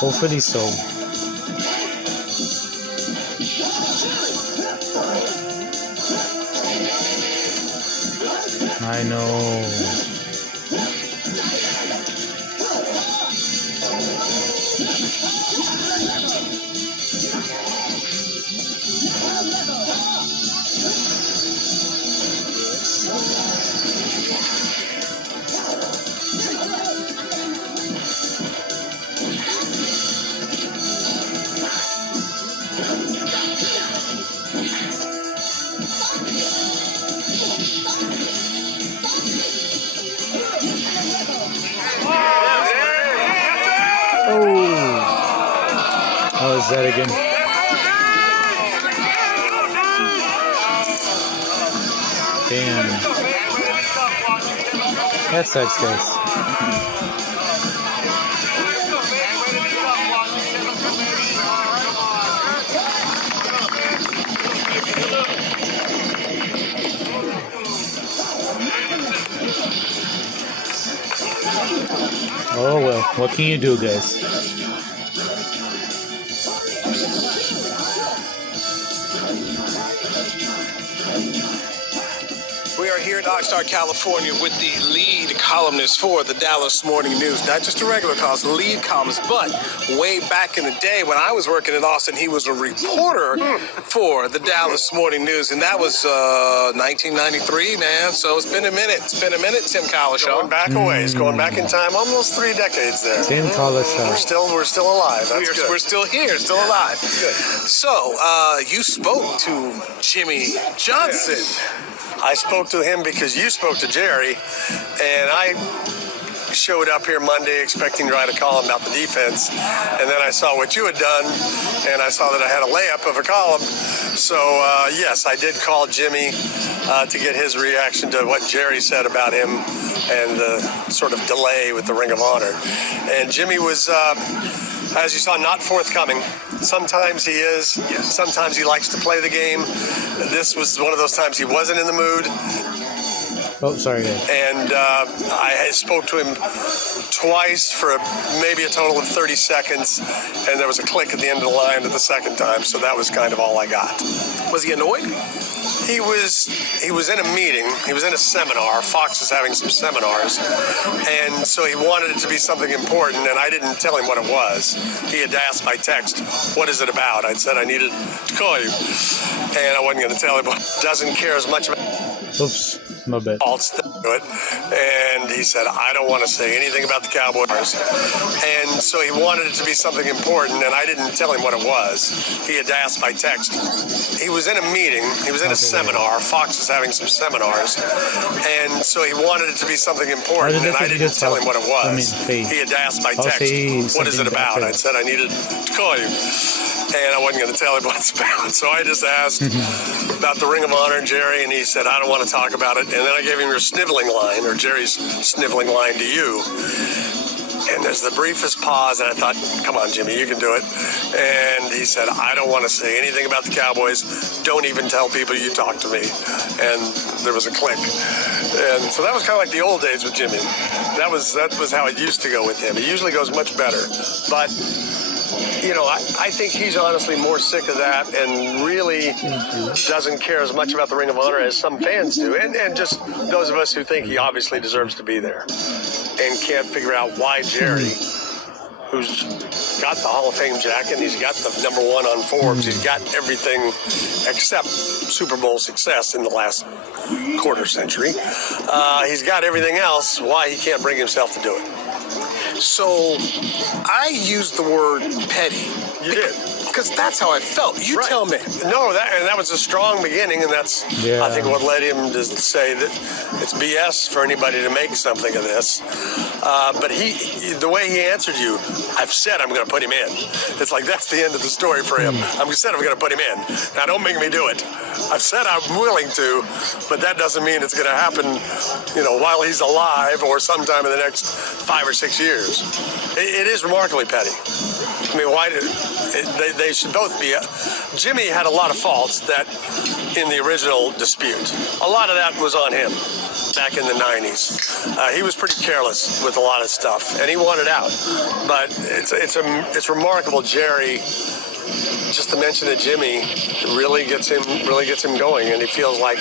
Hopefully so. I know. Oh, is that again? Damn. That sucks, guys. Oh well, what can you do, guys? We are here in Oxnard, California with the lead columnist for the Dallas Morning News. Not just a regular columnist, lead columnist, but way back in the day when I was working in Austin, he was a reporter for the Dallas Morning News, and that was 1993, man. So it's been a minute. It's been a minute, Tim Collishaw. Going back a ways, going back in time, almost 3 decades there. Tim Collishaw. We're still alive. That's good. We're still here, still alive. Good. So you spoke to Jimmy Johnson. I spoke to him because you spoke to Jerry, and I showed up here Monday expecting to write a column about the defense, and then I saw what you had done, and I saw that I had a layup of a column. So, yes, I did call Jimmy to get his reaction to what Jerry said about him and the sort of delay with the Ring of Honor. And Jimmy was, as you saw, not forthcoming. Sometimes he is. Yes. Sometimes he likes to play the game. This was one of those times he wasn't in the mood. Oh, sorry, guys. And I spoke to him twice for maybe a total of 30 seconds, and there was a click at the end of the line at the second time, so that was kind of all I got. Was he annoyed? He was in a meeting. He was in a seminar. Fox is having some seminars, and so he wanted it to be something important, and I didn't tell him what it was. He had asked by text, "What is it about?" I said I needed to call you, and I wasn't going to tell him. Doesn't care as much about. Oops, my bad. It. And he said, "I don't want to say anything about the Cowboys." And so he wanted it to be something important, and I didn't tell him what it was. He had asked by text. He was in a meeting. He was in a seminar. Fox is having some seminars. And so he wanted it to be something important, and I didn't tell him what it was. He had asked by text, "What is it about?" I said I needed to call you. And I wasn't going to tell him what it's about. So I just asked about the Ring of Honor and Jerry, and he said, "I don't want to talk about it." And then I gave him your sniveling line, or Jerry's sniveling line to you. And there's the briefest pause, and I thought, come on, Jimmy, you can do it. And he said, "I don't want to say anything about the Cowboys. Don't even tell people you talked to me." And there was a click. And so that was kind of like the old days with Jimmy. That was how it used to go with him. It usually goes much better. But you know, I think he's honestly more sick of that and really doesn't care as much about the Ring of Honor as some fans do. And just those of us who think he obviously deserves to be there and can't figure out why Jerry, who's got the Hall of Fame jacket, he's got the #1 on Forbes, he's got everything except Super Bowl success in the last quarter century. He's got everything else, why he can't bring himself to do it. So I used the word petty. You did. Because that's how I felt. You tell me. No, that was a strong beginning, and that's, I think, what led him to say that it's BS for anybody to make something of this. But the way he answered you, "I've said I'm going to put him in." It's like that's the end of the story for him. I've said I'm going to put him in. Now, don't make me do it. I've said I'm willing to, but that doesn't mean it's going to happen, you know, while he's alive or sometime in the next 5 or 6 years. It is remarkably petty. I mean, why did they should both be? Jimmy had a lot of faults that in the original dispute. A lot of that was on him back in the 90s. He was pretty careless with a lot of stuff, and he wanted out. But it's remarkable, Jerry. Just to mention that Jimmy really gets him going, and he feels like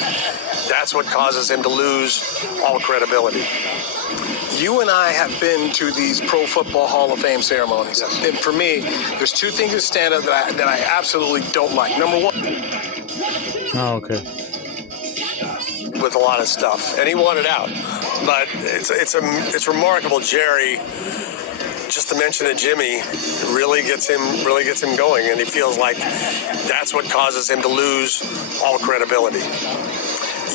that's what causes him to lose all credibility. You and I have been to these Pro Football Hall of Fame ceremonies. Yes. And for me, there's two things that stand out that I absolutely don't like. Number one. Oh, okay. With a lot of stuff, and he wanted out. But it's remarkable, Jerry. Just to mention that Jimmy really gets him going, and he feels like that's what causes him to lose all credibility.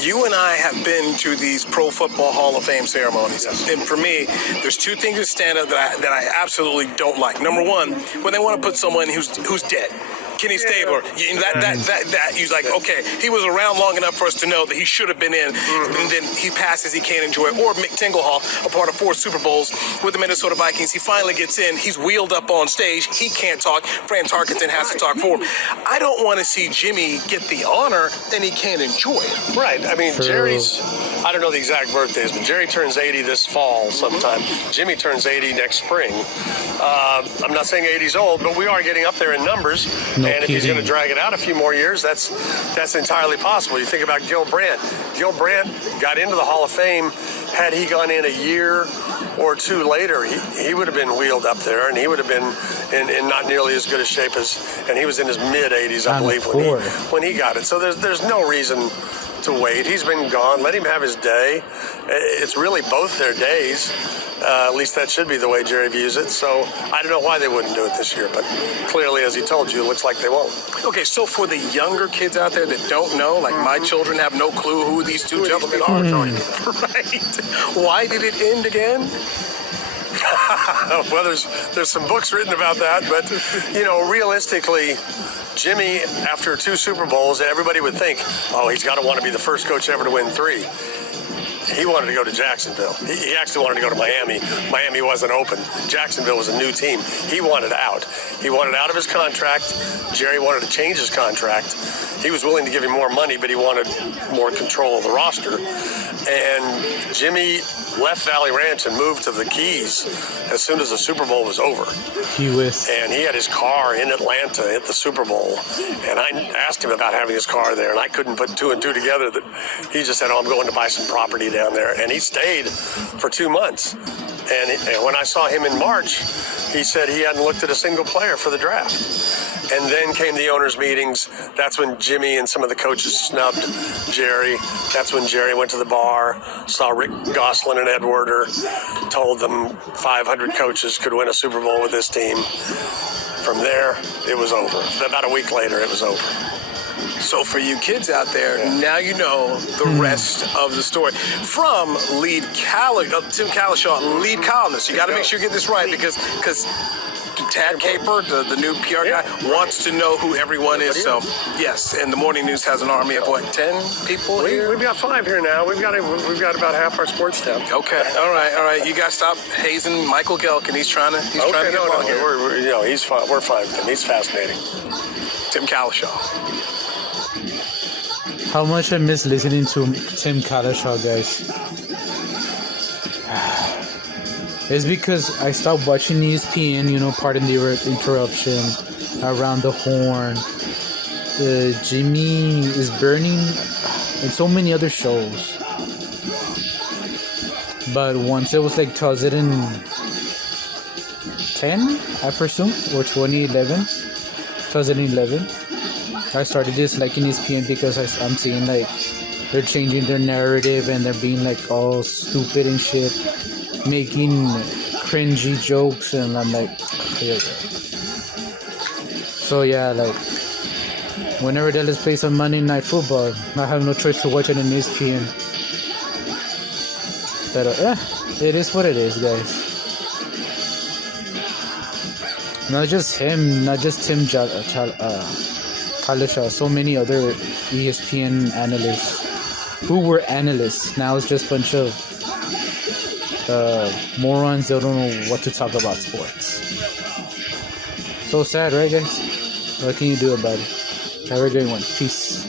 You and I have been to these Pro Football Hall of Fame ceremonies. Yes. And for me, there's two things that stand out that I absolutely don't like. Number one, when they want to put someone who's dead. Kenny Stabler, that he's like, okay, he was around long enough for us to know that he should have been in, and then he passes, he can't enjoy it. Or Mick Tinglehall, a part of 4 Super Bowls with the Minnesota Vikings, he finally gets in, he's wheeled up on stage, he can't talk, Fran Tarkenton has to talk for him. I don't want to see Jimmy get the honor and he can't enjoy it. Right. I mean, True. Jerry's, I don't know the exact birthdays, but Jerry turns 80 this fall sometime. Jimmy turns 80 next spring. I'm not saying 80's old, but we are getting up there in numbers. No and if he's kidding. going to drag it out a few more years, that's entirely possible. You think about Gil Brandt. Gil Brandt got into the Hall of Fame. Had he gone in a year or two later, he would have been wheeled up there, and he would have been in not nearly as good a shape and he was in his mid-80s, I believe, when he got it. So there's no reason to wait. He's been gone. Let him have his day. It's really both their days. At least that should be the way Jerry views it. So I don't know why they wouldn't do it this year, but clearly, as he told you, it looks like they won't. Okay, so for the younger kids out there that don't know, like my children have no clue who these two gentlemen are, right? Why did it end again? Well, there's some books written about that, but realistically, Jimmy, after 2 Super Bowls, everybody would think, oh, he's got to want to be the first coach ever to win 3. He wanted to go to Jacksonville. He actually wanted to go to Miami. Miami wasn't open. Jacksonville was a new team. He wanted out. He wanted out of his contract. Jerry wanted to change his contract. He was willing to give him more money, but he wanted more control of the roster. And Jimmy left Valley Ranch and moved to the Keys as soon as the Super Bowl was over. Key West. And he had his car in Atlanta at the Super Bowl. And I asked him about having his car there, and I couldn't put 2 and 2 together. That he just said, oh, I'm going to buy some property down there. And he stayed for 2 months. And when I saw him in March, he said he hadn't looked at a single player for the draft. And then came the owners' meetings. That's when Jimmy and some of the coaches snubbed Jerry. That's when Jerry went to the bar, saw Rick Gosselin and Ed Werder, told them 500 coaches could win a Super Bowl with this team. From there, it was over. About a week later, it was over. So for you kids out there, now you know the rest of the story. From Tim Kalishaw, lead columnist. You got to make sure you get this right because Tad Caper, the new PR guy, wants to know who everyone is. So, yes, and the Morning News has an army of, 10 people here? We've got 5 here now. We've got about half our sports staff. Okay, all right. You guys stop hazing Michael Gelkin. He's trying to get along here. He's fine. We're fine with him. He's fascinating. Tim Kalishaw. How much I miss listening to Tim Kalishaw, guys. It's because I stopped watching ESPN, pardon the interruption, Around the Horn, Jimmy is Burning, and so many other shows. But once it was 2010, I presume, or 2011, I started disliking ESPN because I'm seeing they're changing their narrative and they're being all stupid and shit, making cringy jokes, and I'm like, here we go. So yeah, whenever Dallas plays on Monday Night Football, I have no choice to watch it in ESPN. But it is what it is, guys. Not just Tim Kalishaw, so many other ESPN analysts who were analysts. Now it's just a bunch of morons that don't know what to talk about sports. So sad, right, guys? What can you do about it? Have a great one. Peace.